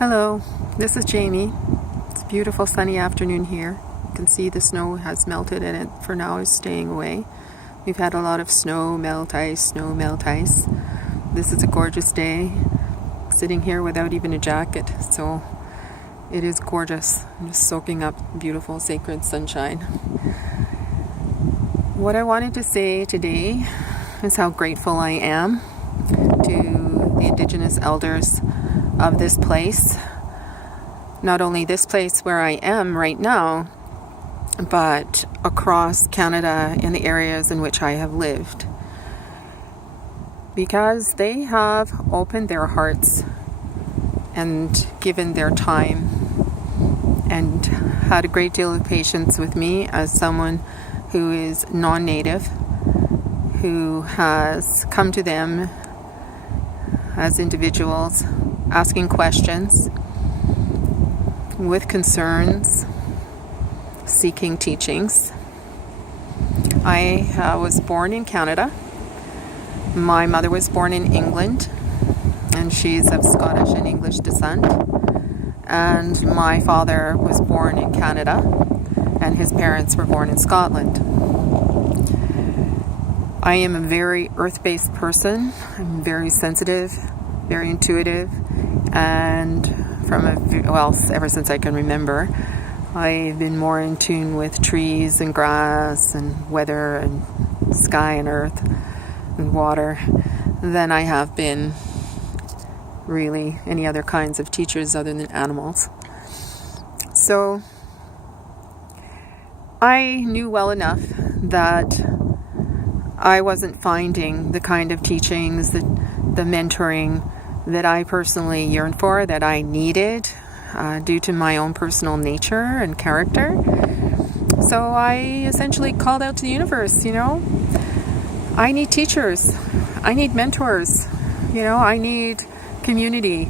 Hello, this is Jamie. It's a beautiful sunny afternoon here. You can see the snow has melted and it for now is staying away. We've had a lot of snow, melt, ice. This is a gorgeous day. Sitting here without even a jacket, so it is gorgeous. I'm just soaking up beautiful sacred sunshine. What I wanted to say today is how grateful I am to the Indigenous elders of this place. Not only this place where I am right now, but across Canada in the areas in which I have lived. Because they have opened their hearts and given their time and had a great deal of patience with me as someone who is non-native, who has come to them as individuals, asking questions, with concerns, seeking teachings. I was born in Canada. My mother was born in England, and she's of Scottish and English descent. And my father was born in Canada, and his parents were born in Scotland. I am a very earth-based person. I'm very sensitive, very intuitive, and ever since I can remember, I've been more in tune with trees and grass and weather and sky and earth and water than I have been really any other kinds of teachers other than animals. So I knew well enough that I wasn't finding the kind of teachings, the mentoring that I personally yearned for, that I needed due to my own personal nature and character. So I essentially called out to the universe, I need teachers, I need mentors, I need community.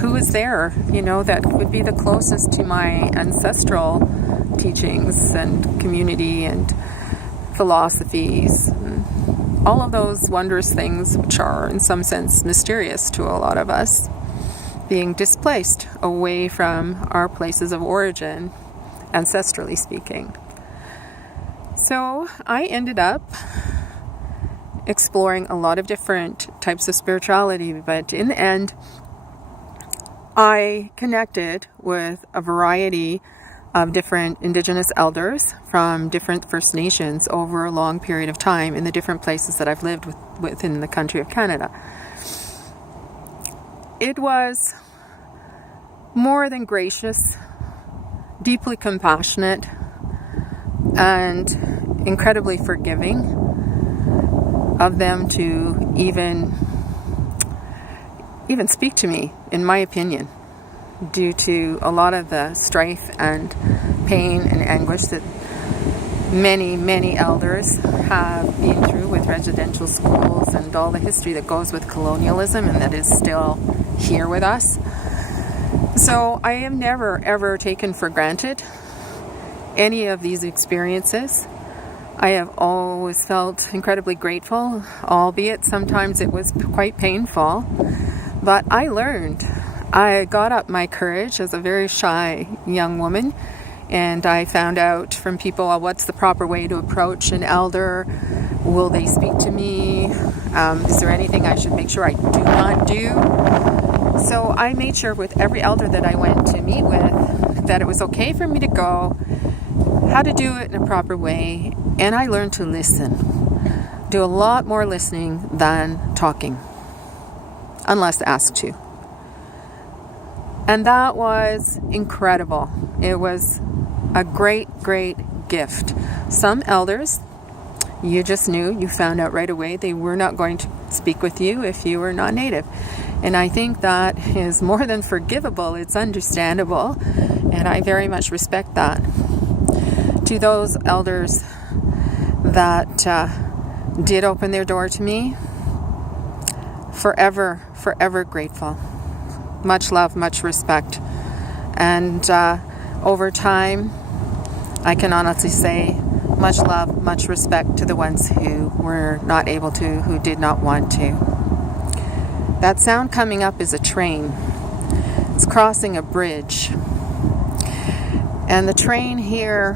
Who is there, that would be the closest to my ancestral teachings and community and philosophies, and all of those wondrous things which are in some sense mysterious to a lot of us, being displaced away from our places of origin, ancestrally speaking. So I ended up exploring a lot of different types of spirituality, but in the end, I connected with a variety of different Indigenous elders from different First Nations over a long period of time in the different places that I've lived within the country of Canada. It was more than gracious, deeply compassionate, and incredibly forgiving of them to even speak to me, in my opinion, due to a lot of the strife and pain and anguish that many elders have been through with residential schools and all the history that goes with colonialism and that is still here with us. So I have never ever taken for granted any of these experiences. I have always felt incredibly grateful, albeit sometimes it was quite painful. But I learned. I got up my courage as a very shy young woman, and I found out from people, what's the proper way to approach an elder? Will they speak to me? Is there anything I should make sure I do not do? So I made sure with every elder that I went to meet with that it was okay for me to go, how to do it in a proper way, and I learned to listen. Do a lot more listening than talking, unless asked to. And that was incredible. It was a great gift. Some elders, you just knew, you found out right away, they were not going to speak with you if you were not native. And I think that is more than forgivable. It's understandable. And I very much respect that. To those elders that did open their door to me, forever grateful. Much love, much respect. And over time, I can honestly say much love, much respect to the ones who were not able to, who did not want to. That sound coming up is a train. It's crossing a bridge. And the train here,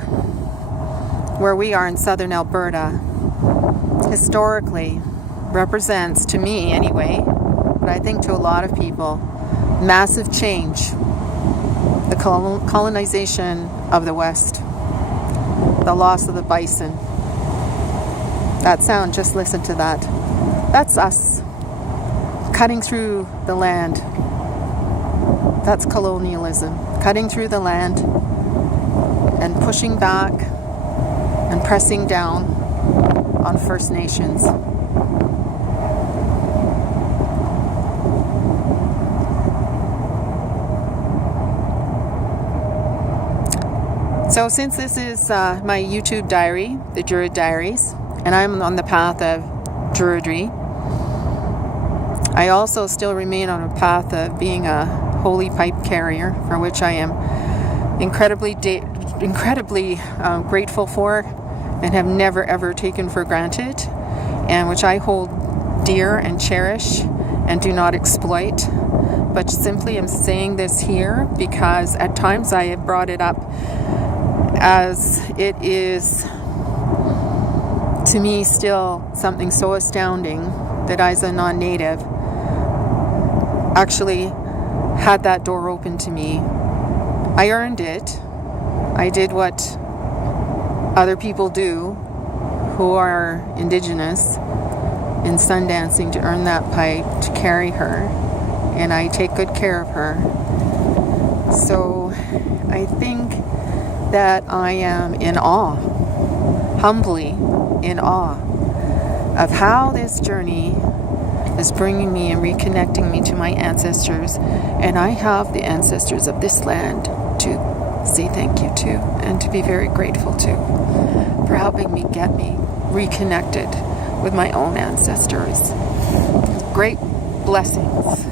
where we are in southern Alberta, historically represents, to me anyway, but I think to a lot of people, massive change. The colonization of the West. The loss of the bison. That sound, just listen to that. That's us. Cutting through the land. That's colonialism. Cutting through the land and pushing back and pressing down on First Nations. So since this is my YouTube diary, the Druid Diaries, and I'm on the path of Druidry, I also still remain on a path of being a holy pipe carrier, for which I am incredibly grateful for and have never ever taken for granted, and which I hold dear and cherish and do not exploit. But simply I'm saying this here because at times I have brought it up as it is, to me, still something so astounding that I, as a non-native, actually had that door open to me. I earned it. I did what other people do who are Indigenous in sun dancing to earn that pipe, to carry her, and I take good care of her. So I think that I am in awe, humbly in awe, of how this journey is bringing me and reconnecting me to my ancestors. And I have the ancestors of this land to say thank you to, and to be very grateful to, for helping me get me reconnected with my own ancestors. Great blessings.